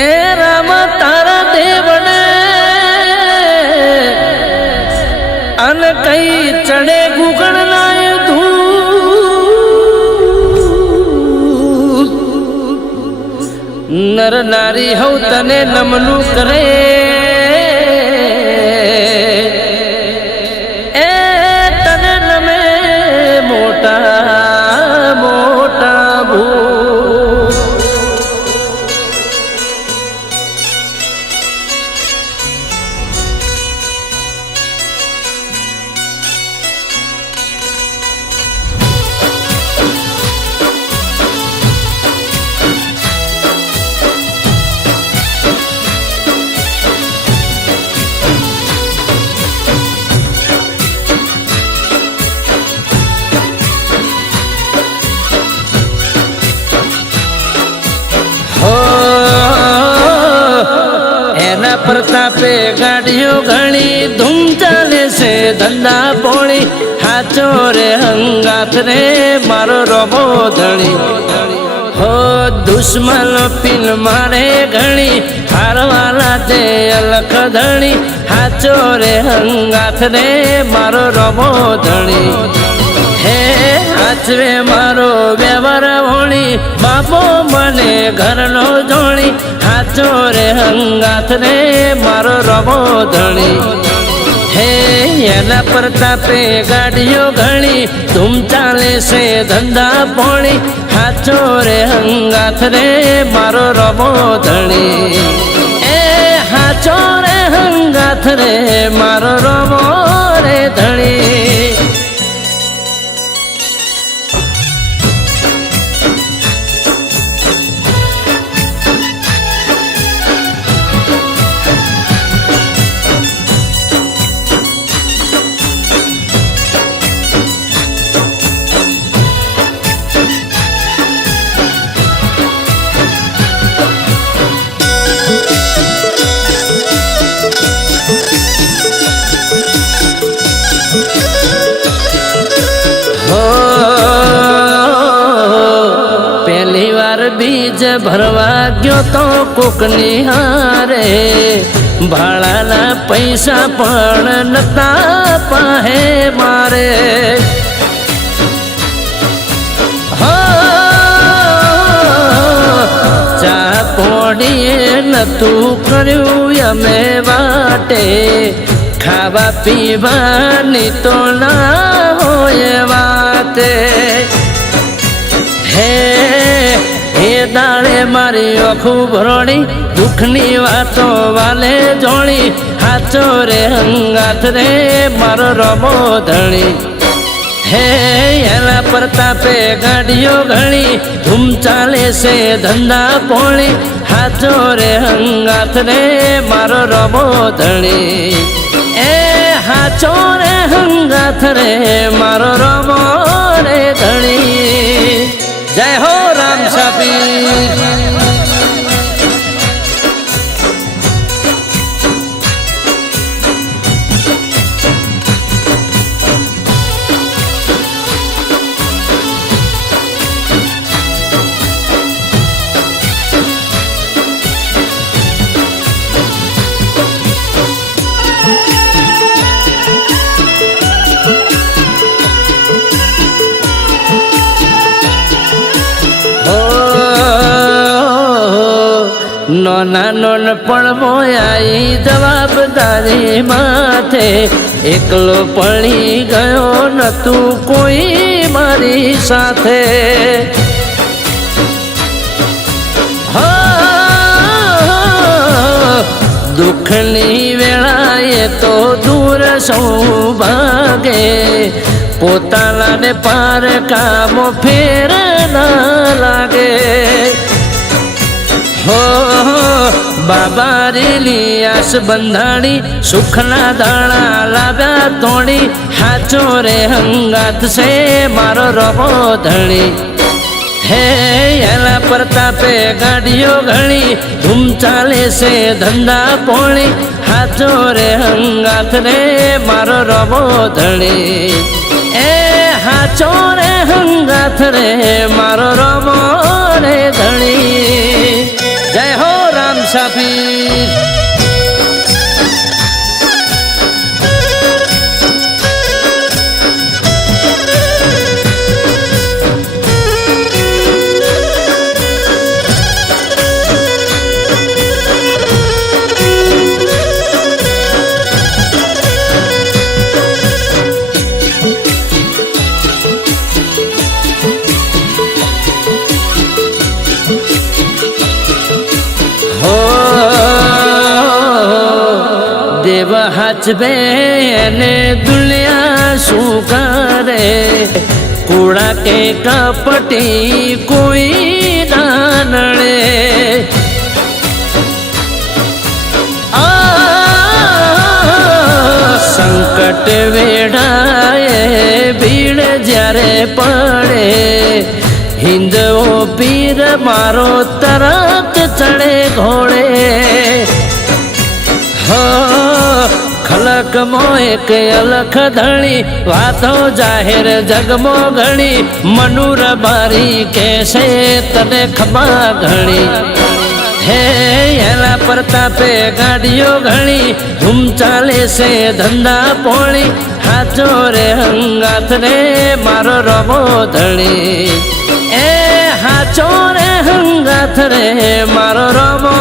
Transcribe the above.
એ રામ તારા દેવને અન કઈ ચડે ગુગળ નાય ધૂ નર નારી હવ તને નમનું કરે એ તને નમે મોટા મોટા ભૂ प्रतापे गाड़ियों घनी धूम चाले से धंधा पोणी हाचो रे हंगाथ रे मारो रोबो धनी हो दुश्मन पिन मारे घनी हारवाला दे अलख धनी हाचो रे हंगाथ रे मारो रोबो धनी हे हाचवे मारो व्यवहार होणी बापो मने घर नो जोणी हाचो रे हंगाथ रे मारो रबो धणी हे एना प्रतापे गाड़ियों घनी धूम चाले से धंधा पोणी हाचो रे हंगाथ रे मारो रबो धणी ए हाचो रे हंगाथ रे मारो रबो रे धणी बीज भरवा गयो तो कोकनी हारे भाड़ा पैसा पण नता पाहे मारे हो चा पोड़िए नतु कर्यु यमे वाटे खावा पीवा नी तो ना होए वाते हे दाड़े मारी आँखू भरोणी दुखनी वातो वाले जोणी हाचो रे हंगाथ रे मारो रबो धणी हे एना प्रतापे गाड़ियों घनी धूम चाले से धंधा पोणी हाचो रे हंगाथ रे मारो रबो धणी ए हाचो रे हंगाथ रे मारो रबो रे धणी जय हो राम सापीर नोना नोन पड़मो आई जवाबदारी माथे एकलो पड़ी गयो न तू कोई मारी साथे हो दुखनी वेला ये तो दूर सौ भागे पोताना ने पार कामो फेर ना लागे हो बाबा रीली आस बंधाणी सुखना दाणा लाव्या तोड़ी हाचो रे हंगाथ से मारो रबो धणी हे एना प्रतापे गाड़ियों घनी धूम चाले से धंधा पोणी हाचो रे हंगाथ रे मारो रबो धणी ए हाचो रे हंगाथ रे मारो रबो रे धणी जय हो राम હાચવે એને દુનિયા શું કરે કુડા કે કપટી કોઈ ના નડે સંકટ વેડાએ ભીડ જ્યારે પડે હિંદવો પીર મારો તરત ચડે ઘોડે હો ખલક મો એક અલખ ધણી વાતો જાહેર જગમો ઘણી મનુર બારી કેસે તને ખમા ઘણી હે એના પ્રતાપે ગાડીઓ ઘણી ધૂમ ચાલે છે ધંધા પોણી હાચો રે હંગાથ રે મારો રમો ધણી એ હાચો રે હંગાથ રે મારો રમો